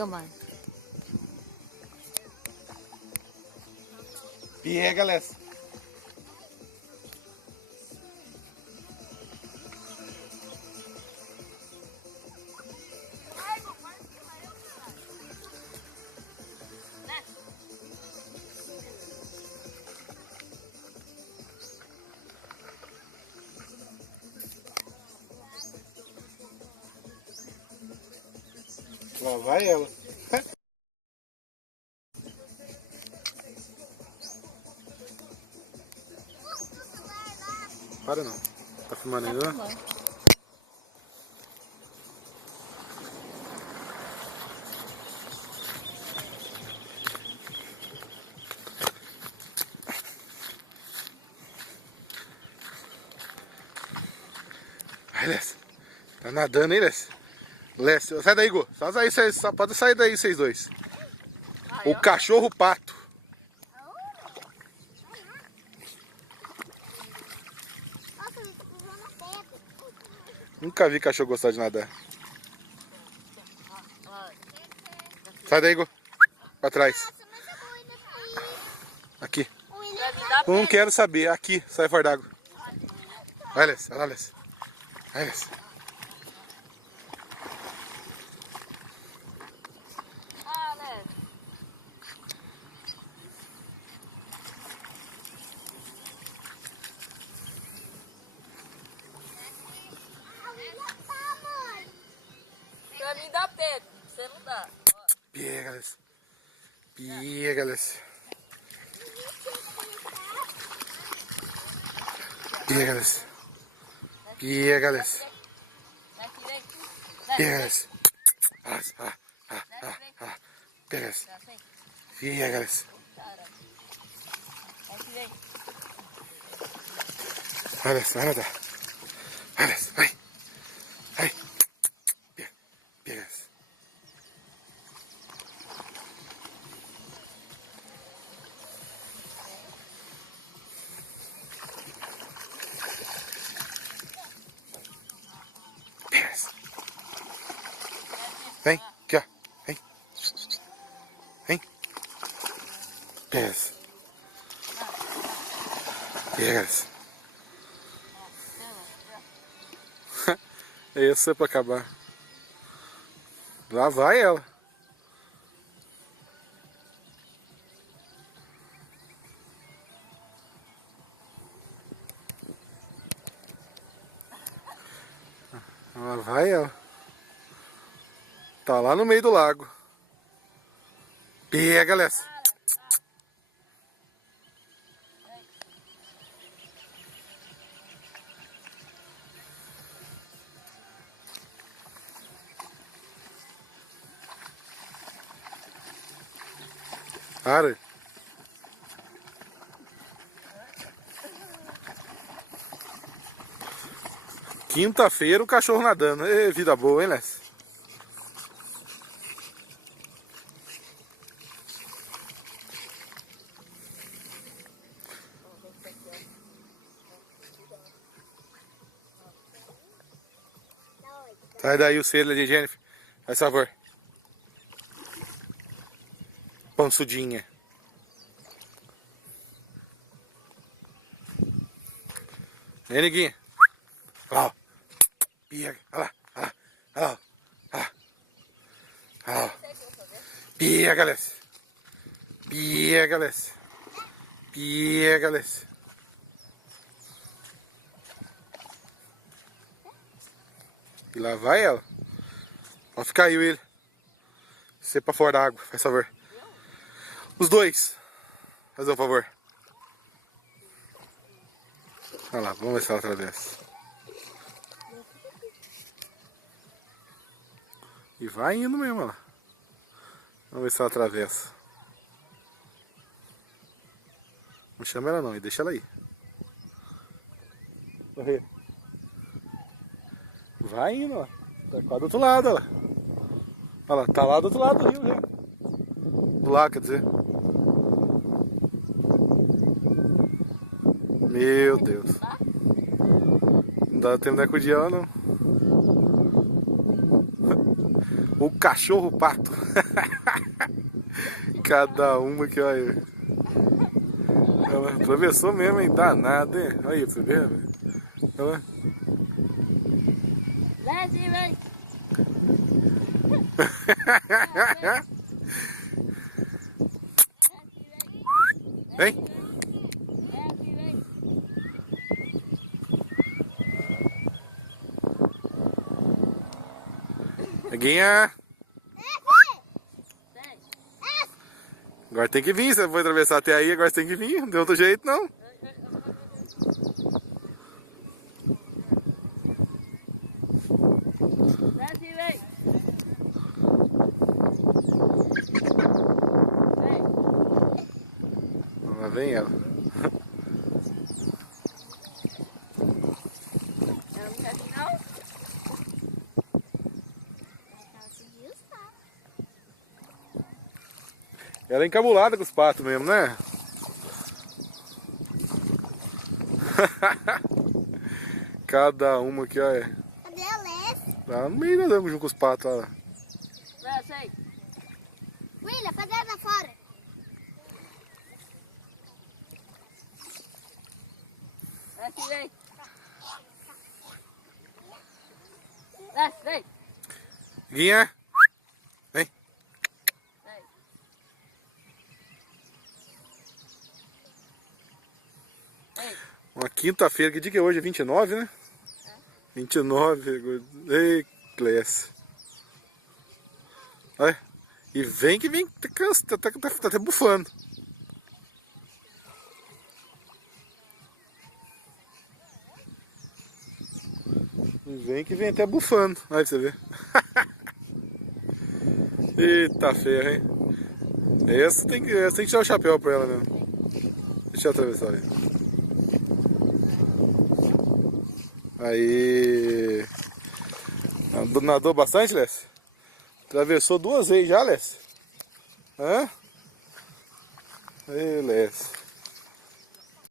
filmando. Pega, Lessa. Lá vai ela. Para não. Tá filmando ainda? Ai, Lécio. Tá nadando, hein, Lécio? Lécio, sai daí, Gu. Só pode sair daí, vocês dois. O cachorro pato. Nunca vi cachorro gostar de nadar. Sai daí, Gu. Pra trás. Aqui. Não quero saber. Aqui, sai fora d'água. Vai, Lécio. Vai lá, Lécio. Vai, Lécio. Pra mim dá Pedro, você não dá. Pega, Lécio. Pega, Lécio. Pega, Lécio. Pega, Lécio. Pega, Lécio. Pega, Lécio. Pega, Lécio. Vai, Lécio, vai nadar. Vai, Lécio, vai. Vai. Pega, pega, Lécio. Pega, Lécio. Vem, aqui, ó. Vem. Vem. Pega, Lécio. Pega, Lécio. Esse é pra acabar. Lá vai ela. Lá vai ela. Tá lá no meio do lago. Pega, Lécio. Para. Quinta-feira o cachorro nadando. Ê, vida boa, hein, Lécio? Sai daí o selo de Jennifer. Faz favor. Pansudinha. Vem, neguinha. Olha lá. Pega. Olha lá. Olha lá. Olha lá. Olha lá. Pega, Lécio. Pega, Lécio. Pega, Lécio. E lá vai ela. Ó, fica aí, Will. Você pra fora da água, faz favor. Os dois. Fazer um favor. Olha lá, vamos ver se ela atravessa. E vai indo mesmo, olha lá. Vamos ver se ela atravessa. Não chama ela não, e deixa ela aí. Correr. Vai indo, ó. Tá quase do outro lado, olha lá. Olha lá, tá lá do outro lado do rio, já. Do lago, quer dizer. Meu Deus. Não dá tempo de acudir ela, não. O cachorro pato. Cada uma que olha. Ela atravessou mesmo, hein? Danado, hein? Olha aí pra você ver, velho. Ela... Desce, vem. Vem. Desce, vem. Neguinha. Vem. Agora tem que vir, você foi atravessar até aí, agora você tem que vir. Não tem outro jeito, não. Desce, vem. Vem. Lá vem ela. Ela não quer vir, não? Ela é encabulada com os patos mesmo, né? Cada uma aqui, olha. Cadê a Leslie? Lá no meio nós vamos junto com os patos lá. Desce aí. William, cadê ela fora? Desce, vem. Desce, vem. Guinha. Vem. Vem. Vem. Uma quinta-feira, que dia que é hoje? É 29, né? 29. Ei, Clécio. Olha. E vem que vem, tá até bufando. E vem que vem até bufando. Olha pra você ver. Eita ferro, hein? Essa tem que tirar o chapéu pra ela mesmo. Deixa eu atravessar aí. Aí. Nadou bastante, Lécio? Atravessou 2 vezes já, Lécio? Hã? Ei, Lécio.